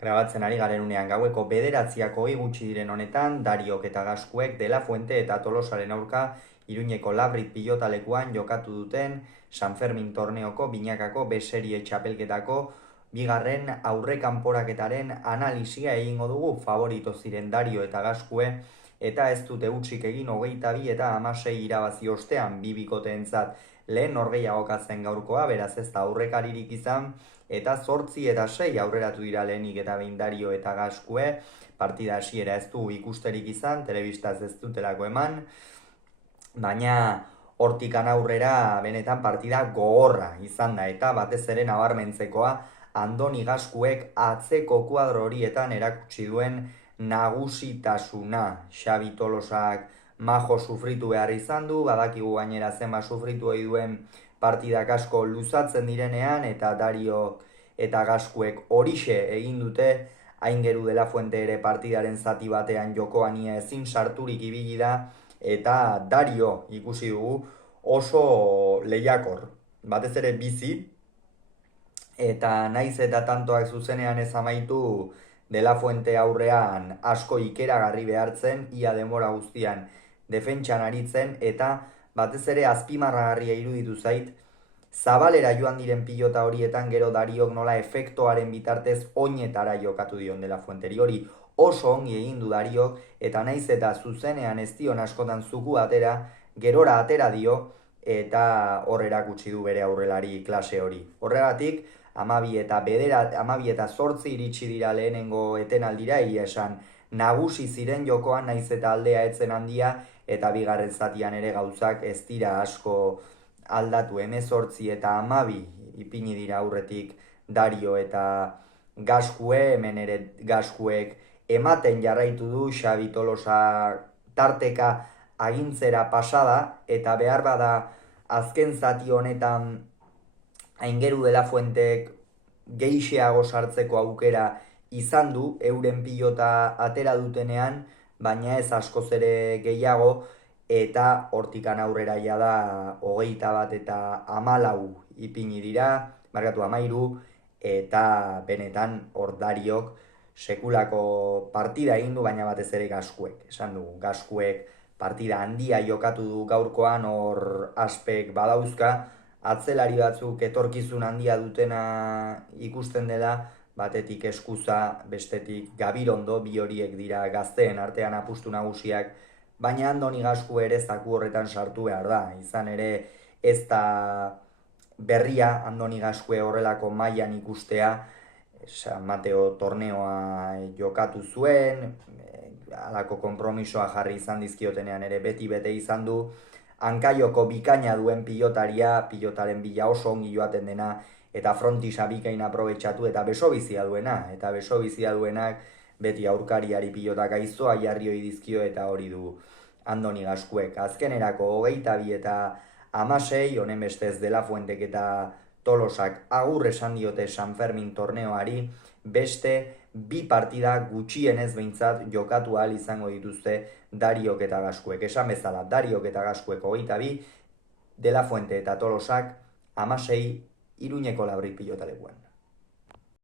Grabatzen ari garen unean gaueko 9:00 gutxi diren honetan, Dariok eta Gaskuek De La Fuente eta Tolosaren aurka Iruñeko Labrit pilotalekuan jokatu duten San Fermin torneoko binakako B-serie txapelketako bigarren aurrekanporaketaren analisia egingo dugu. Favorito ziren Dario eta Gaskue eta ez dute hutsik egin 22 eta 16 irabazi ostean bi bikoteentzat lehen norgehiagoka zen gaurkoa, beraz ez da aurrekaririk izan, eta 8 eta 6 aurreratu dira lehenik eta behin Dario eta Gaskue. Partida hasiera ez du ikusterik izan, telebistaz ez dutelako eman, baina hortikan aurrera benetan partida gogorra izan da, eta batez ere nabarmentzekoa Andoni Gaskuek atzeko kuadro horietan erakutsi duen nagusitasuna. Xabi Tolosak majo sufritu behar izan du, badakigu gainera zenba sufritu ohi duen partidak asko luzatzen direnean, eta Dario eta Gaskuek horixe egin dute. Aingeru De La Fuente ere partidaren zati batean jokoan ia ezin sarturik ibili da, eta Dario ikusi dugu oso lehiakor, batez ere bizi, eta naiz eta tantoak zuzenean ez amaitu, De La Fuente aurrean asko ikeragarri behartzen, ia denbora guztian defentsan aritzen, eta batez ere azpimarragarria iruditu zait, zabalera joan diren pilota horietan gero Dariok nola efektoaren bitartez oinetara jokatu dion De La Fuenteri. Hori oso ongi egin du Dariok, eta naiz eta zuzenean ez dion askotan zuku atera, gerora atera dio, eta hor erakutsi du bere aurrelari klase hori. Horregatik, 12 eta 8 iritsi dira lehenengo etenaldira, egia esan nagusi ziren jokoan, naiz eta aldea etzen handia, eta bigarren zatian ere gauzak ez dira asko aldatu. 18 eta 12 ipini dira aurretik Dario eta Gaskue, hemen ere Gaskuek ematen jarraitu du, Xabi Tolosa tarteka agintzera pasada, eta behar bada azken zati honetan Aingeru De La Fuentek geixeago sartzeko aukera izan du, euren pilota atera dutenean, baina ez askoz ere gehiago, eta hortikan aurrera da 21 eta 14 ipini dira, markatu 13, eta benetan hor Dariok sekulako partida egin du, baina batez ere Gaskuek. Esan dugu, Gaskuek partida handia jokatu du gaurkoan, hor aspek badauzka, atzelari batzuk etorkizun handia dutena ikusten dela, batetik Eskuza, bestetik Gabirondo, bi horiek dira gazteen artean apustu nagusiak, baina Andoni Gaskue ere zaku horretan sartu behar da. Izan ere ez da berria Andoni Gaskue horrelako mailan ikustea, San Mateo torneoa jokatu zuen, halako konpromisoa jarri izan dizkiotenean ere beti bete izan du, hankaioko bikaina duen pilotaria, pilotaren bila oso ongi joaten dena, eta frontisa bikain aprobetxatu, eta beso bizia duena, eta beso bizia duenak beti aurkariari pilotak aizoa jarri hori dizkio, eta hori du Andoni Gaskuek. Azkenerako 22 eta 16, honen bestez De La Fuentek eta Tolosak agur esan diote San Fermin torneoari, beste bi partida gutxienez behintzat jokatu ahal izango dituzte Dariok eta Gaskuek. Esan bezala, Dariok eta Gaskuek 22, De La Fuente eta Tolosak 16 Iruñeko Labrit pilotalekuan.